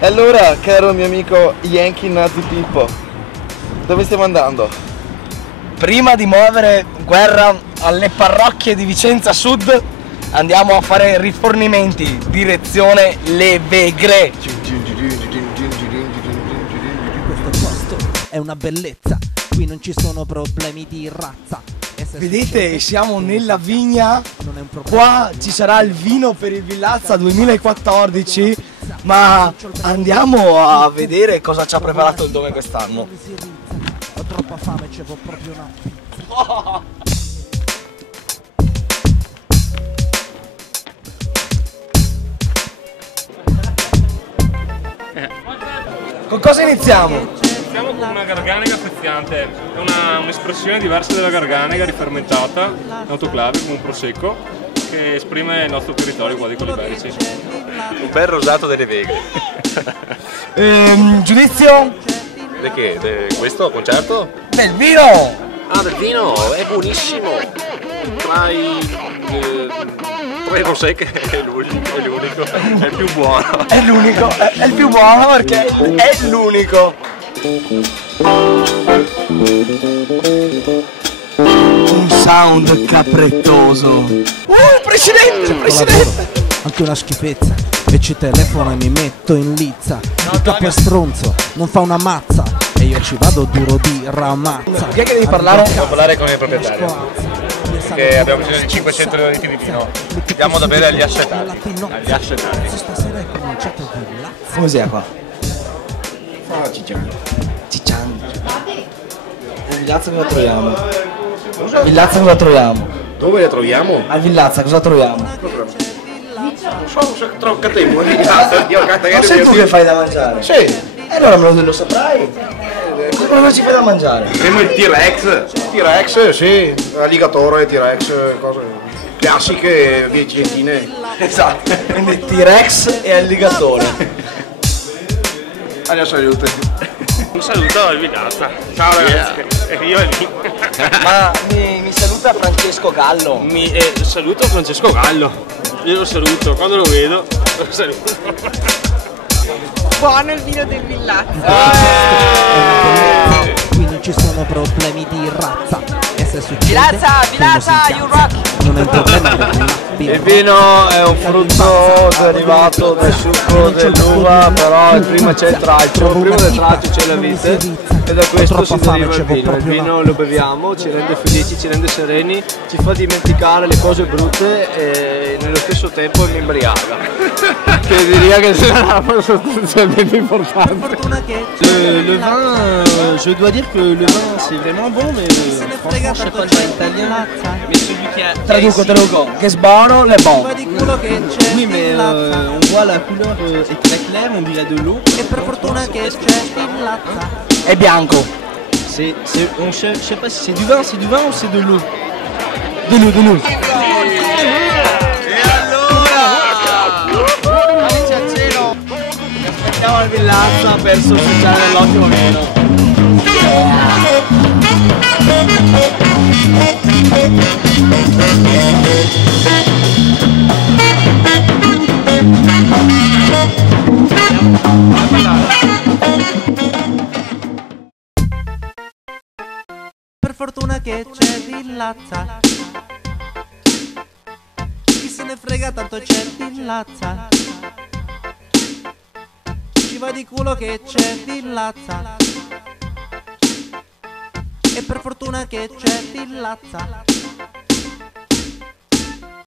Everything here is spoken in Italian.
E allora, caro mio amico Yankee Nazi Pippo, dove stiamo andando? Prima di muovere guerra alle parrocchie di Vicenza Sud, andiamo a fare rifornimenti, direzione Le Vegre. Questo posto è una bellezza, qui non ci sono problemi di razza. Vedete, siamo nella vigna, qua ci sarà il vino per il Villazza 2014, ma andiamo a vedere cosa ci ha preparato il Dome quest'anno. Ho troppa fame, c'è proprio una pizza. Con cosa iniziamo? Iniziamo con una garganega frizzante, è un'espressione diversa della garganega rifermentata in autoclave come un prosecco che esprime il nostro territorio qua di Coliberici. Un bel rosato delle Veghe. Giudizio? Di che? Di questo concerto? Del vino! Ah, del vino, è buonissimo. Tra i prosecchi è l'unico, è il più buono. È l'unico, è il più buono perché è l'unico. Un sound caprettoso. Presidente! Anche una schifezza. E ci telefono e mi metto in lizza. Il capo è stronzo, non fa una mazza. E io ci vado duro di ramazza. Chi è che devi parlare? Devo parlare con il proprietario. Che abbiamo bisogno di 500 litri di vino. Andiamo da bere agli ascetati. Agli ascetati. Stasera è cominciato il Villazza. Come si è qua? Cicciano. Villazza cosa troviamo? Villazza cosa troviamo? Dove le troviamo? Al Villazza cosa troviamo? Non so se troppo tempo. Ma sei tu che fai da mangiare? Sì. E allora me lo saprai. Cosa ci fai da mangiare? Abbiamo il T-Rex. T-Rex, sì. Alligatore, T-Rex, cose classiche vicentina. Esatto. Quindi T-Rex e alligatore. Alla salute. Un saluto al Villazza. Ciao ragazzi, io e lì. Ma mi saluta Francesco Gallo. Saluto Francesco Gallo. Io lo saluto, quando lo vedo lo saluto. Buono il vino del Villazza. Qui non ci sono problemi di razza. E se succede, Villazza, you rock. non è un problema del Il vino è un frutto derivato dal succo dell'uva, però prima c'è il tralcio, prima del tralcio c'è la vite e da questo si deriva il vino. Il vino lo beviamo, ci rende felici, ci rende sereni, ci fa dimenticare le cose brutte e nello stesso tempo mi imbriaga. Che diria che sarà sostanzialmente importante. Le vin, je dois dire que le vin c'est vraiment bon, mais franchement je sais pas le vin italien, mais celui qui a... Traduco, che sbono le bon. Oui mais on voit la couleur est très claire, on dirait de l'eau. E per fortuna che c'è Villazza. È bianco. Je sais pas si c'est du vin ou c'est de l'eau. De lui. Andiamo al Villazza per sorseggiare l'ottimo vino. Per fortuna che c'è Villazza. Chi se ne frega tanto c'è Villazza. Ci va di culo che c'è Villazza. E per fortuna che c'è Villazza.